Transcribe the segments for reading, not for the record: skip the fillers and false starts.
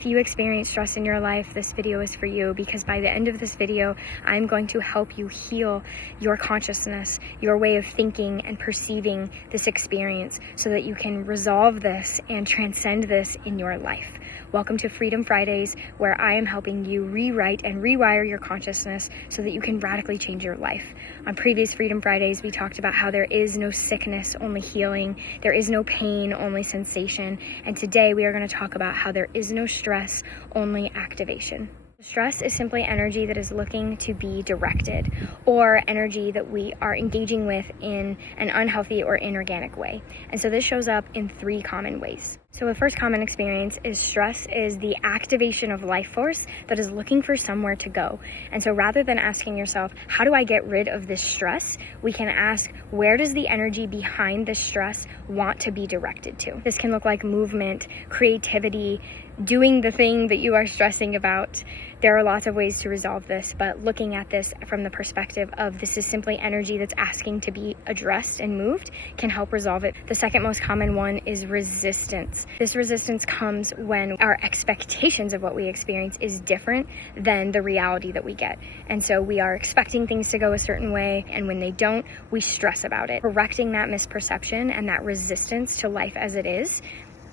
If you experience stress in your life, this video is for you, because by the end of this video, I'm going to help you heal your consciousness, your way of thinking and perceiving this experience, so that you can resolve this and transcend this in your life. Welcome to Freedom Fridays, where I am helping you rewrite and rewire your consciousness so that you can radically change your life. On previous Freedom Fridays, we talked about how there is no sickness, only healing. There is no pain, only sensation. And today we are going to talk about how there is no stress, only activation. Stress is simply energy that is looking to be directed, or energy that we are engaging with in an unhealthy or inorganic way. And so this shows up in 3 common ways. So the first common experience is stress is the activation of life force that is looking for somewhere to go. And so rather than asking yourself, how do I get rid of this stress? We can ask, where does the energy behind this stress want to be directed to? This can look like movement, creativity, doing the thing that you are stressing about. There are lots of ways to resolve this, but looking at this from the perspective of this is simply energy that's asking to be addressed and moved can help resolve it. The second most common one is resistance. This resistance comes when our expectations of what we experience is different than the reality that we get. And so we are expecting things to go a certain way, and when they don't, we stress about it. Correcting that misperception and that resistance to life as it is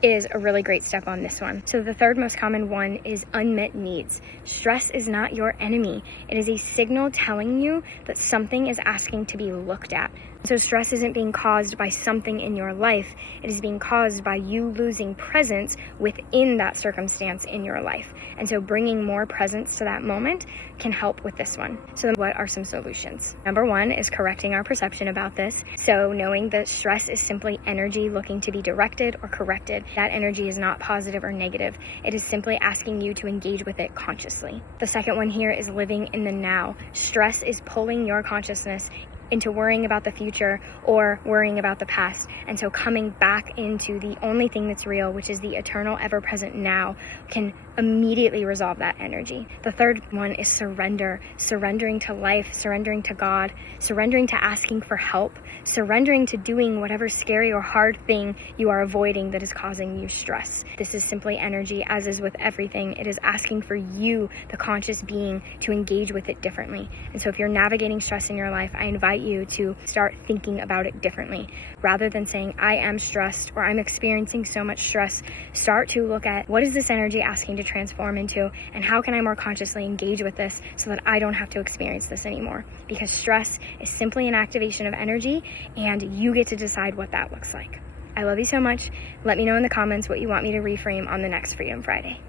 a really great step on this one. So the third most common one is unmet needs. Stress is not your enemy. It is a signal telling you that something is asking to be looked at. So stress isn't being caused by something in your life. It is being caused by you losing presence within that circumstance in your life. And so bringing more presence to that moment can help with this one. So what are some solutions? Number 1 is correcting our perception about this. So knowing that stress is simply energy looking to be directed or corrected. That energy is not positive or negative. It is simply asking you to engage with it consciously. The second one here is living in the now. Stress is pulling your consciousness into worrying about the future or worrying about the past. And so coming back into the only thing that's real, which is the eternal, ever-present now, can immediately resolve that energy. The third one is surrender. Surrendering to life, surrendering to God, surrendering to asking for help, surrendering to doing whatever scary or hard thing you are avoiding that is causing you stress. This is simply energy, as is with everything. It is asking for you, the conscious being, to engage with it differently. And so if you're navigating stress in your life, I invite you to start thinking about it differently. Rather than saying, I am stressed or I'm experiencing so much stress, start to look at what is this energy asking to transform into, and how can I more consciously engage with this so that I don't have to experience this anymore? Because stress is simply an activation of energy, and you get to decide what that looks like. I love you so much. Let me know in the comments what you want me to reframe on the next Freedom Friday.